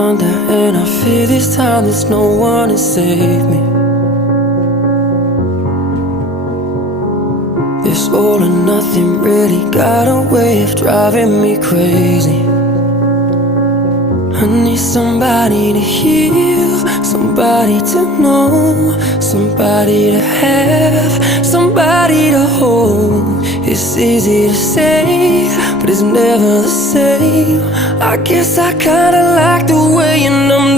under, and I fear this time there's no one to save me. This all or nothing really got a way of driving me crazy. I need somebody to heal, somebody to know, somebody to have, somebody to hold. It's easy to say, but it's never the same. I guess I kinda like the way you numb